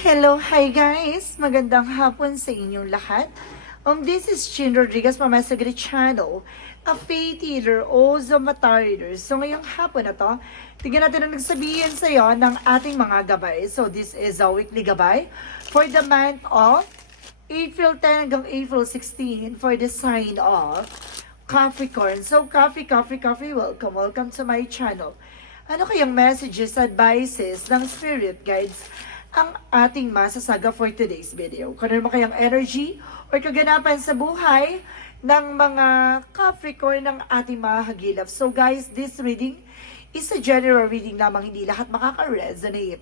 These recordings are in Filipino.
Hello, hi guys! Magandang hapon sa inyong lahat. Um, this is Chin Rodriguez from my Sagri channel, a faith healer o Zomata reader. So ngayong hapon na to, tignan natin ang nagsabihin sa iyo ng ating mga gabay. So this is a weekly gabay for the month of April 10 hanggang April 16 for the sign of Capricorn. So coffee, coffee, coffee, welcome, welcome to my channel. Ano kayang messages, advices ng spirit guides ang ating masasaga for today's video? Kung ano kayang energy or kaganapan sa buhay ng mga Capricorn ng ating mga hagilap. So guys, this reading is a general reading lamang, hindi lahat makaka-resonate.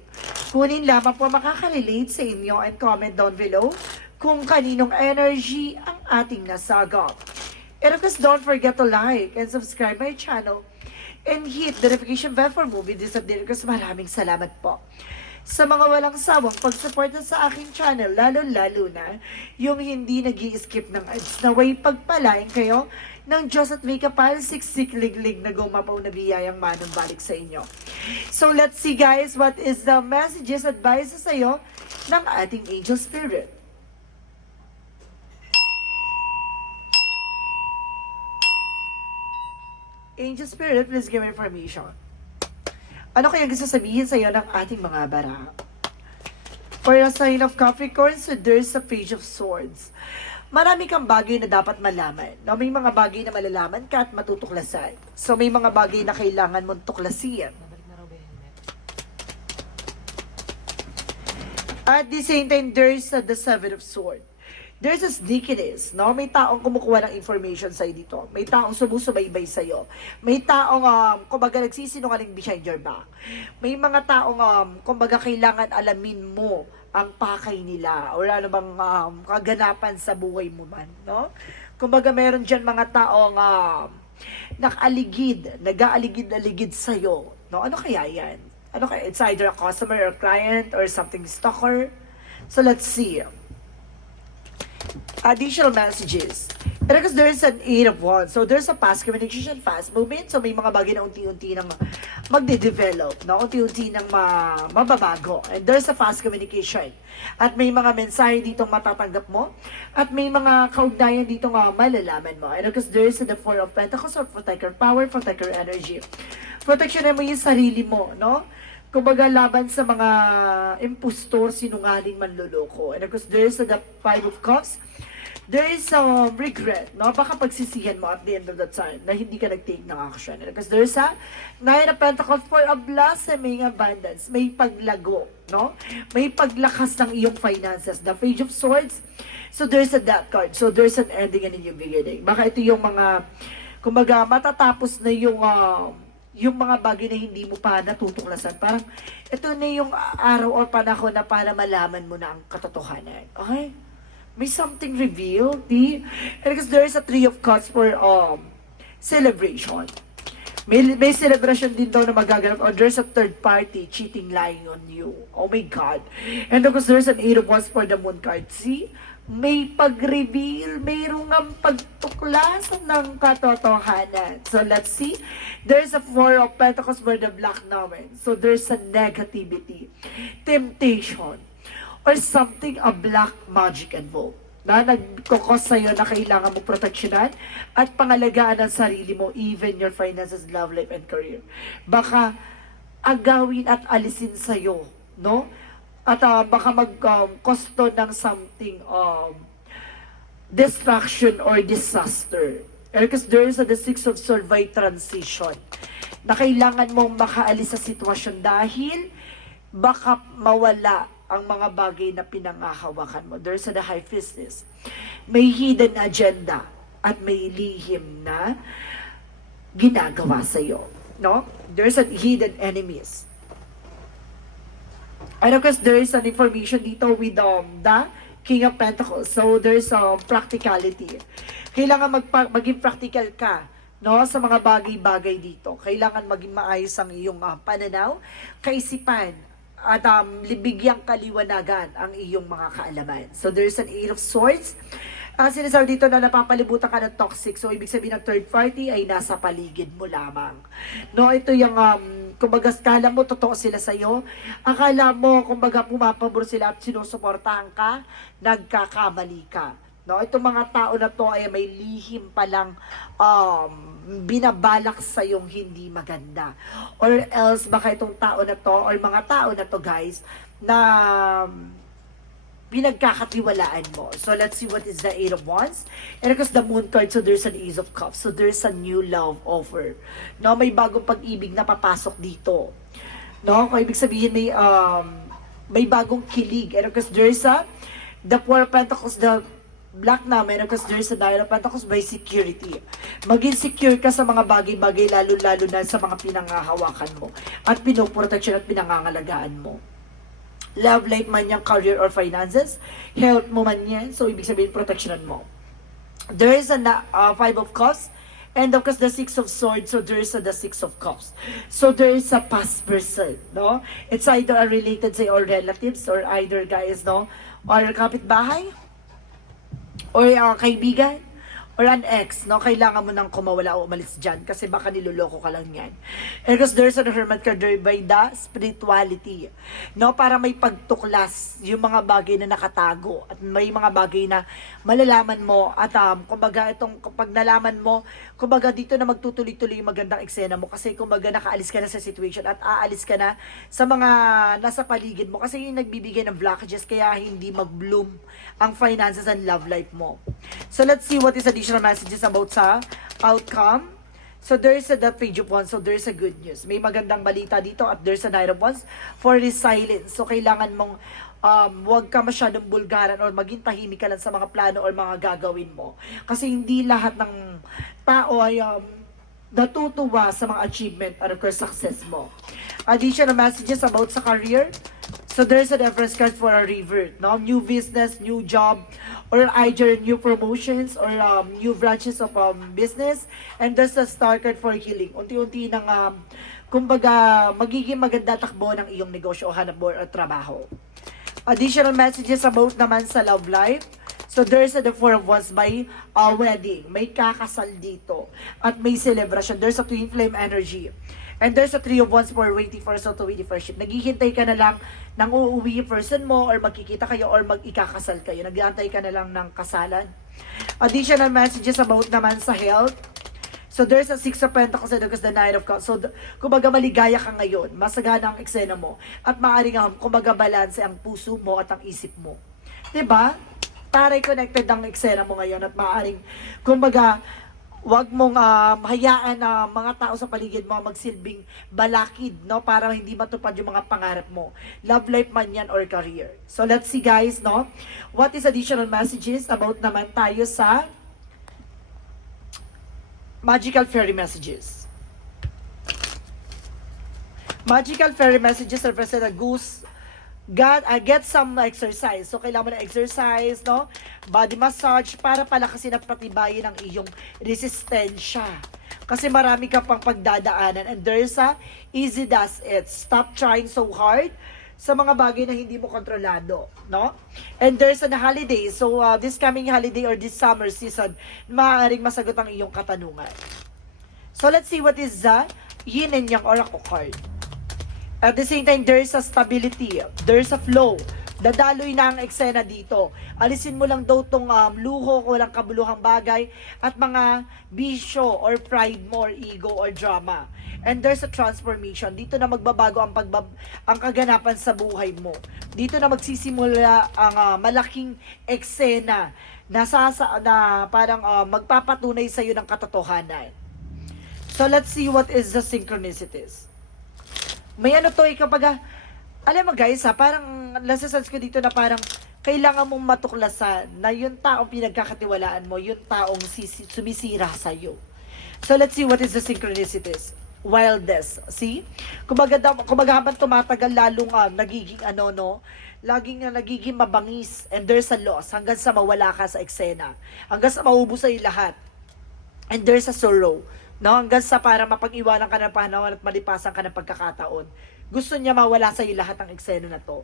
Kunin lamang po makaka-relate sa inyo and comment down below kung kaninong energy ang ating nasagap. And of course, don't forget to like and subscribe my channel and hit the notification bell for movie this update because maraming salamat po sa mga walang sawang pagsuporta sa aking channel, lalo-lalo na yung hindi nag skip ng ads. Naway pagpalain kayo ng Diyos at may kapal, siksik liglig na gumapaw na biyayang manong balik sa inyo. So let's see guys, what is the messages, advices sa iyo ng ating angel spirit. Angel Spirit, please give information. Ano kaya gusto sabihin sa iyo ng ating mga bara? For a sign of Capricorn, so there's a page of swords. Marami kang bagay na dapat malaman. No? May mga bagay na malalaman ka at matutuklasan. So may mga bagay na kailangan mong tuklasin. At the same time, there's uh, the seven of swords. There's a sneakiness, no? May taong kumukuha ng information sa'yo dito. May taong sumusubaybay sa'yo. May taong, um, kumbaga, nagsisinungaling behind your back. May mga taong, um, kumbaga, kailangan alamin mo ang pakay nila or ano bang um, kaganapan sa buhay mo man, no? Kumbaga, meron dyan mga taong um, nakaligid, nag-aaligid-aligid sa'yo, no? Ano kaya yan? Ano kaya? It's either a customer or client or something stalker. So, let's see additional messages. And because there's an eight of wands, so there's a fast communication, fast movement, so may mga bagay na unti-unti nang magde-develop, no? unti-unti nang ma mababago. And there's a fast communication. At may mga mensahe dito matatanggap mo, at may mga kaugnayan dito nga malalaman mo. And because there's the four of pentacles, or protect your power, protect your energy. Protection mo yung sarili mo, no? Kumbaga laban sa mga impostor, sinungaling, manloloko. And of course, there's the five of cups. There is um, regret, no? Baka pagsisihan mo at the end of the time na hindi ka nag-take ng action. And because there's a nine of pentacles for a blossoming abundance. May paglago, no? May paglakas ng iyong finances. The page of swords. So there's a death card. So there's an ending and a new beginning. Baka ito yung mga, kumbaga, matatapos na yung um, yung mga bagay na hindi mo pa natutuklasan. Parang, ito na yung araw or panahon na para malaman mo na ang katotohanan. Okay? May something revealed, di? And because there is a three of cups for um, celebration. May, may celebration din daw na magaganap or there's a third party cheating, lying on you. Oh my God. And because there's an eight of wands for the moon card. See? May pag-reveal, mayroong ang pagtuklasan ng katotohanan. So let's see. There's a four of pentacles for the black nomen. So there's a negativity, temptation, or something a black magic involved na nagkukos sa'yo na kailangan mo proteksyonan at pangalagaan ang sarili mo, even your finances, love life, and career. Baka agawin at alisin sa'yo, no? At ah, baka mag-kosto ng something um, destruction or disaster. Because there is a the six of by transition na kailangan mong makaalis sa sitwasyon dahil baka mawala ang mga bagay na pinangahawakan mo. There's a the high priestess. May hidden agenda at may lihim na ginagawa sa iyo. No? There's a hidden enemies. And of course, there is an information dito with um, the King of Pentacles. So, there's um, practicality. Kailangan magpa- maging practical ka no sa mga bagay-bagay dito. Kailangan maging maayos ang iyong uh, pananaw, kaisipan, at um, libigyang kaliwanagan ang iyong mga kaalaman. So, there's an Eight of Swords. Uh, sinasabi dito na napapalibutan ka ng toxic. So, ibig sabihin ng third party ay nasa paligid mo lamang. No, ito yung um, kumbaga, akala mo totoo sila sa'yo. Akala mo, kumbaga, pumapabor sila at sinusuportahan ka, nagkakamali ka. No, itong mga tao na to ay may lihim palang um, binabalak sa yung hindi maganda. Or else, baka itong tao na to, or mga tao na to guys, na um, pinagkakatiwalaan mo. So let's see what is the Eight of Wands. And because the Moon card, so there's an Ace of Cups. So there's a new love offer. No, may bagong pag-ibig na papasok dito. No, kung ibig sabihin may um, may bagong kilig. And because there's a the Four Pentacles, the Black naman, because there's a of Pentacles by security. Maging secure ka sa mga bagay-bagay, lalo-lalo na sa mga pinangahawakan mo. At pinoprotection at pinangangalagaan mo love life man yung career or finances, health mo man yan, so ibig sabihin protectionan mo. There is a uh, five of cups, and of course the six of swords, so there is a the six of cups. So there is a past person, no? It's either a related say or relatives or either guys, no? Or kapitbahay, or uh, kaibigan, or an ex, no? Kailangan mo nang kumawala o umalis dyan kasi baka niloloko ka lang yan. Because there's a hermit card by the spirituality, no? Para may pagtuklas yung mga bagay na nakatago at may mga bagay na malalaman mo at um, kumbaga itong kapag nalaman mo, kumbaga dito na magtutuloy-tuloy yung magandang eksena mo kasi kumbaga nakaalis ka na sa situation at aalis ka na sa mga nasa paligid mo kasi yung nagbibigay ng blockages kaya hindi mag-bloom ang finances and love life mo. So let's see what is additional messages about sa outcome. So there's a that page of wands, so there's a good news. May magandang balita dito at there's a nine of wands for resilience. So kailangan mong um, huwag ka masyadong bulgaran or maging tahimik ka lang sa mga plano or mga gagawin mo. Kasi hindi lahat ng tao ay um, natutuwa sa mga achievement or success mo. Additional messages about sa career. So there's a reference card for a revert, no? New business, new job, or either new promotions or um, new branches of um, business. And there's a star card for healing. Unti-unti nang, um, kumbaga, magiging maganda takbo ng iyong negosyo o hanap buhay o trabaho. Additional messages about naman sa love life. So there's a the four of wands by a wedding. May kakasal dito. At may celebration. There's a twin flame energy. And there's a three of wands for waiting for so to waiting for ship. Naghihintay ka na lang ng uuwi yung person mo or magkikita kayo or mag-ikakasal kayo. Nag-aantay ka na lang ng kasalan. Additional messages about naman sa health. So there's a Six of Pentacles and there's the Nine of Cups. So, kumbaga maligaya ka ngayon, masagana ang eksena mo, at maaaring um, kumbaga balanse ang puso mo at ang isip mo. 'Di ba? Taray connected ang eksena mo ngayon at maaaring, kumbaga, wag mong um, hayaan na mga tao sa paligid mo magsilbing balakid, no? Para hindi matupad yung mga pangarap mo. Love life man yan or career. So let's see guys, no? What is additional messages about naman tayo sa magical fairy messages. Magical fairy messages represent a goose. God, I get some exercise. So, kailangan mo na exercise, no? Body massage para palakasin at patibayin ang iyong resistensya. Kasi marami ka pang pagdadaanan. And there's a easy does it. Stop trying so hard sa mga bagay na hindi mo kontrolado, no? And there's a holiday. So, uh, this coming holiday or this summer season, maaaring masagot ang iyong katanungan. So, let's see what is the yin and yang oracle card. At the same time, there's a stability. There's a flow. Dadaloy na ang eksena dito. Alisin mo lang daw tong um, luho, walang kabuluhang bagay, at mga bisyo or pride mo or ego or drama. And there's a transformation. Dito na magbabago ang pagbab ang kaganapan sa buhay mo. Dito na magsisimula ang ah, malaking eksena na, sasa, na parang ah, magpapatunay sa iyo ng katotohanan. So let's see what is the synchronicities may ano to eh, kapag, ah, alam mo guys ha, parang lasasans ko dito na parang kailangan mong matuklasan na yung taong pinagkakatiwalaan mo, yung taong sisi, sumisira sa'yo. So let's see what is the synchronicities. Wildness. See? Kumbaga, kumbaga habang tumatagal lalong ah, nagiging ano no, laging na nagiging mabangis and there's a loss hanggang sa mawala ka sa eksena. Hanggang sa maubos sa'yo lahat. And there's a sorrow. No, hanggang sa para mapag-iwanan ka ng panahon at malipasan ka ng pagkakataon. Gusto niya mawala sa iyo lahat ng eksena na to.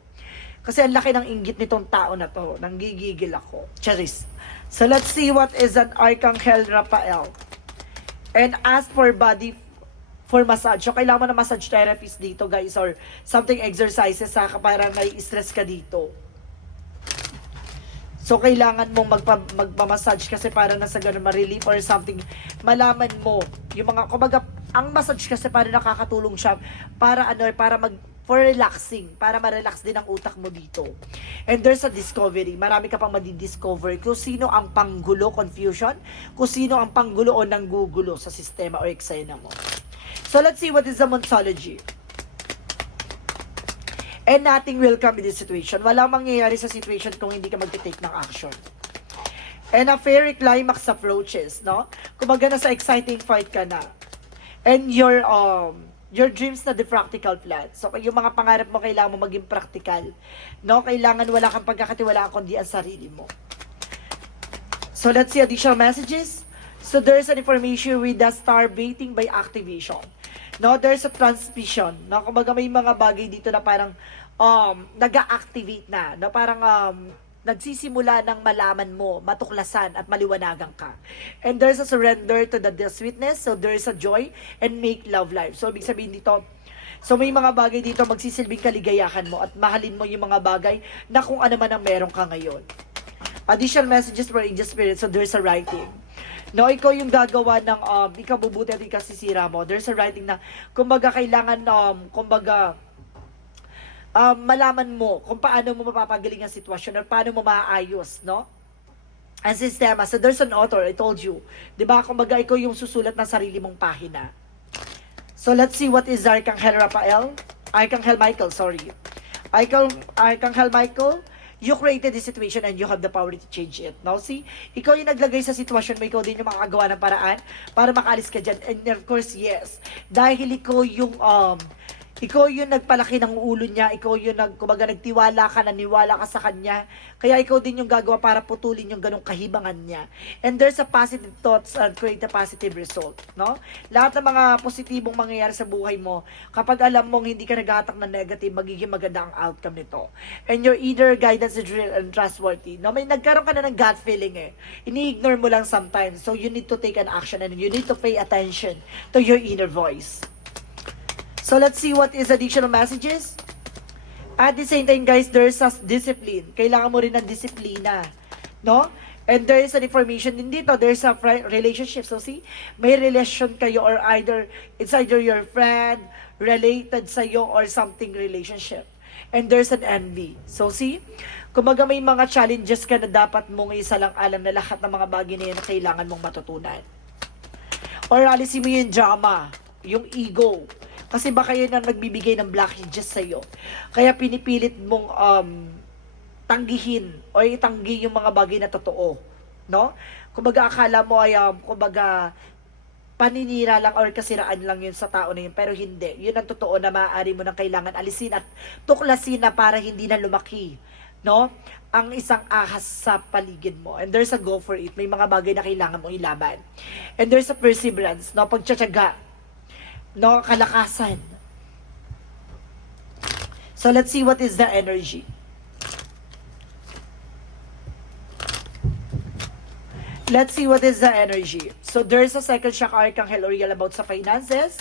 Kasi ang laki ng inggit nitong tao na to. Nanggigigil ako. Charis. So let's see what is an Archangel Raphael. And as for body for massage. So, kailangan mo na massage therapist dito, guys, or something exercises sa para may stress ka dito. So, kailangan mong magpa, magpa-massage kasi para nasa ganun ma-relief or something. Malaman mo, yung mga, kumbaga, ang massage kasi para nakakatulong siya para ano, para mag, for relaxing, para ma-relax din ang utak mo dito. And there's a discovery. Marami ka pang madi-discover kung sino ang panggulo, confusion, kung sino ang panggulo o nanggugulo sa sistema o eksena mo. So, let's see what is the Monsology. And nothing will come in this situation. Walang mangyayari sa situation kung hindi ka magte-take ng action. And a fairy climax approaches, no? Kumbaga na sa exciting fight ka na. And your um your dreams na the practical plan. So yung mga pangarap mo kailangan mo maging practical. No? Kailangan wala kang pagkakatiwalaan kundi ang sarili mo. So let's see additional messages. So there's an information with the star baiting by activation. No, there's a transmission. No, kumbaga may mga bagay dito na parang um nag-activate na, no, parang um nagsisimula ng malaman mo, matuklasan at maliwanagan ka. And there's a surrender to the sweetness, so there's a joy and make love life. So ibig sabihin dito, So may mga bagay dito magsisilbing kaligayahan mo at mahalin mo yung mga bagay na kung ano man ang meron ka ngayon. Additional messages for angel spirit. So there's a writing. No, ikaw yung gagawa ng um, ikaw bubuti at ikasisira mo. There's a writing na kumbaga kailangan um, kumbaga um, malaman mo kung paano mo mapapagaling ang sitwasyon or paano mo maayos, no? Ang sistema. So there's an author, I told you. 'Di ba? Kumbaga ikaw yung susulat ng sarili mong pahina. So let's see what is Arcangel Rafael. Arcangel Michael, sorry. Arcangel, Arcangel Michael, you created the situation and you have the power to change it. Now, see, ikaw yung naglagay sa sitwasyon mo, ikaw din yung makakagawa ng paraan para makaalis ka dyan. And of course, yes, dahil ikaw yung, um, ikaw yung nagpalaki ng ulo niya, ikaw yung nag, kumbaga, nagtiwala ka, naniwala ka sa kanya, kaya ikaw din yung gagawa para putulin yung ganong kahibangan niya. And there's a positive thoughts and create a positive result, no? Lahat ng mga positibong mangyayari sa buhay mo, kapag alam mong hindi ka naghatak ng negative, magiging maganda ang outcome nito. And your either guidance is real and trustworthy, no? May nagkaroon ka na ng gut feeling eh. Ini-ignore mo lang sometimes. So you need to take an action and you need to pay attention to your inner voice. So let's see what is additional messages. At the same time, guys, there's a discipline. Kailangan mo rin ng disiplina. No? And there is an information din dito. There's a relationship. So see, may relation kayo or either, it's either your friend, related sa'yo, or something relationship. And there's an envy. So see, kumbaga may mga challenges ka na dapat mong isa lang alam na lahat ng mga bagay na yan kailangan mong matutunan. Or alisin mo yung drama, yung ego. Kasi baka yun ang nagbibigay ng blockages sa'yo. Kaya pinipilit mong um, tanggihin o itanggi yung mga bagay na totoo. No? Kumbaga akala mo ay, um, kumbaga, paninira lang or kasiraan lang yun sa tao na yun. Pero hindi. Yun ang totoo na maaari mo nang kailangan alisin at tuklasin na para hindi na lumaki. No? Ang isang ahas sa paligid mo. And there's a go for it. May mga bagay na kailangan mong ilaban. And there's a perseverance. No? Pagtsatsaga. No? Kalakasan. So let's see what is the energy. Let's see what is the energy. So there's a second shock Archangel Uriel about sa finances.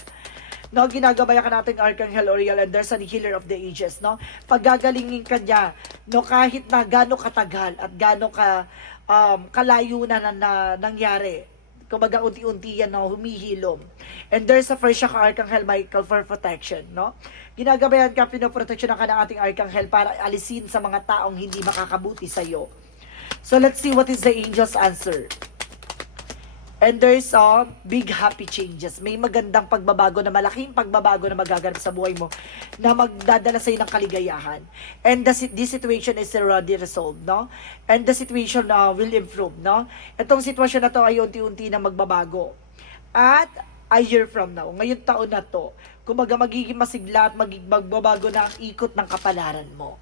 No, ginagabayan ka natin Archangel Uriel and there's a healer of the ages, no? Paggagalingin ka niya, no, kahit na gano'ng katagal at gano'ng ka, um, kalayo na, na nangyari. Kumbaga unti-unti yan, no, humihilom. And there's a first shock Archangel Michael for protection, no? Ginagabayan ka, pinoprotection ka ng ating Archangel para alisin sa mga taong hindi makakabuti sa'yo. So let's see what is the angel's answer. And there's a big happy changes. May magandang pagbabago na malaking pagbabago na magaganap sa buhay mo na magdadala sa'yo ng kaligayahan. And the, this situation is already resolved, no? And the situation uh, will improve, no? Itong sitwasyon na to ay unti-unti na magbabago. At a year from now, ngayon taon na to, kumbaga magiging masigla at magiging magbabago na ang ikot ng kapalaran mo.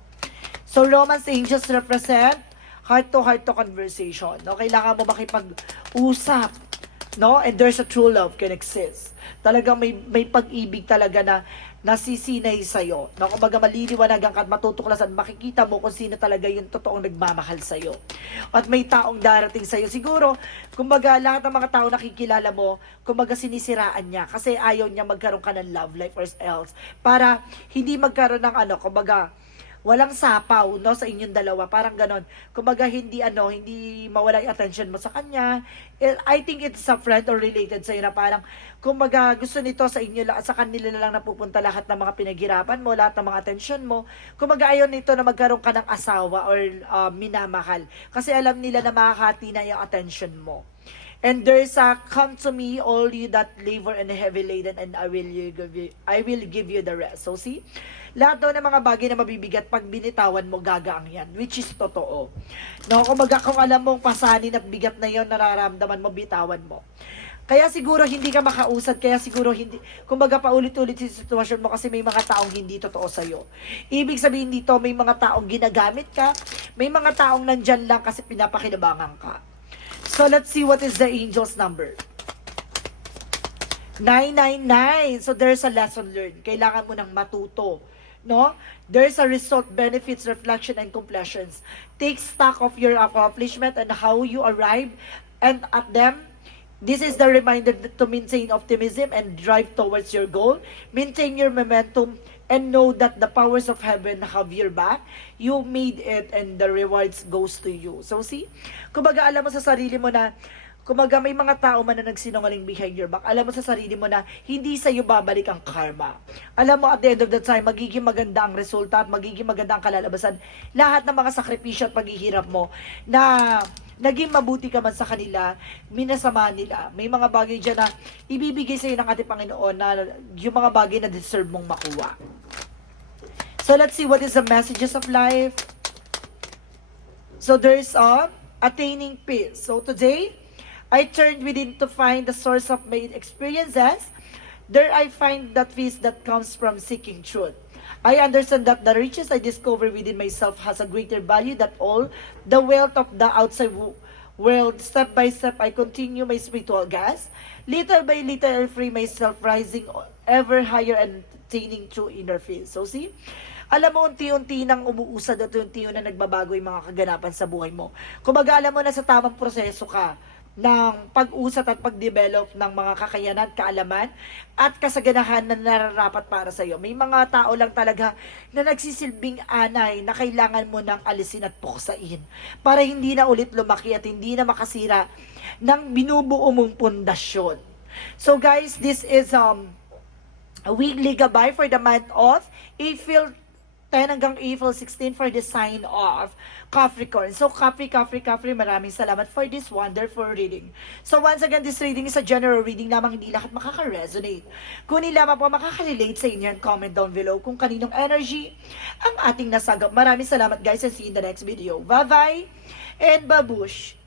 So, Romance Angels represent heart-to-heart to conversation. No? Kailangan mo makipag-usap. No? And there's a true love can exist. Talagang may, may pag-ibig talaga na nasisinay sa'yo. No, kumbaga maliliwanagan ka at matutuklasan, makikita mo kung sino talaga yung totoong nagmamahal sa'yo. At may taong darating sa'yo. Siguro, kumbaga lahat ng mga tao nakikilala mo, kumbaga sinisiraan niya kasi ayaw niya magkaroon ka ng love life or else. Para hindi magkaroon ng ano, kumbaga, walang sapaw no sa inyong dalawa. Parang ganon. Kumbaga hindi ano hindi mawala yung attention mo sa kanya. Eh, I think it's a friend or related sa na parang kumbaga gusto nito sa inyo sa kanila na lang napupunta lahat ng mga pinaghirapan mo lahat ng mga attention mo. Kumbaga ayaw nito na magkaroon ka ng asawa or uh, minamahal. Kasi alam nila na makakati na yung attention mo. And there's a come to me all you that labor and heavy laden and I will you give you, I will give you the rest. So see, lahat daw ng mga bagay na mabibigat pag binitawan mo gagaang yan, which is totoo. No, kumbaga kung alam mong pasanin at bigat na yon nararamdaman mo, bitawan mo. Kaya siguro hindi ka makausad, kaya siguro hindi, kumbaga paulit-ulit sa sitwasyon mo kasi may mga taong hindi totoo sa'yo. Ibig sabihin dito, may mga taong ginagamit ka, may mga taong nandyan lang kasi pinapakinabangan ka. So let's see what is the angel's number. 999. So there's a lesson learned. Kailangan mo nang matuto. No? There's a result, benefits, reflection, and completions. Take stock of your accomplishment and how you arrive and at them. This is the reminder to maintain optimism and drive towards your goal. Maintain your momentum and know that the powers of heaven have your back. You made it and the rewards goes to you. So see, kumbaga alam mo sa sarili mo na Kumaga may mga tao man na nagsinungaling behind your back. Alam mo sa sarili mo na hindi sa iyo babalik ang karma. Alam mo at the end of the time, magiging maganda ang resulta at magiging maganda ang kalalabasan. Lahat ng mga sakripisyo at paghihirap mo na naging mabuti ka man sa kanila, minasama nila. May mga bagay dyan na ibibigay sa iyo ng ating Panginoon na yung mga bagay na deserve mong makuha. So let's see what is the messages of life. So there's a attaining peace. So today, I turned within to find the source of my experiences. There I find that peace that comes from seeking truth. I understand that the riches I discover within myself has a greater value than all the wealth of the outside wo- world. Step by step, I continue my spiritual gas. Little by little, I free myself, rising ever higher and attaining true inner peace. So see, alam mo, unti-unti nang umuusad at unti na nagbabago yung mga kaganapan sa buhay mo. Kumbaga, alam mo na sa tamang proseso ka ng pag-usat at pag-develop ng mga kakayanan, kaalaman, at kasaganahan na nararapat para sa iyo. May mga tao lang talaga na nagsisilbing anay na kailangan mo nang alisin at puksain para hindi na ulit lumaki at hindi na makasira ng binubuo mong pundasyon. So guys, this is um a weekly gabay for the month of April 10 hanggang April 16 for the sign of Capricorn. So, Capri, Capri, Capri, maraming salamat for this wonderful reading. So, once again, this reading is a general reading lamang hindi lahat makaka-resonate. Kung hindi lamang po makaka-relate sa inyo, and comment down below kung kaninong energy ang ating nasagap. Maraming salamat guys and see you in the next video. Bye-bye and babush!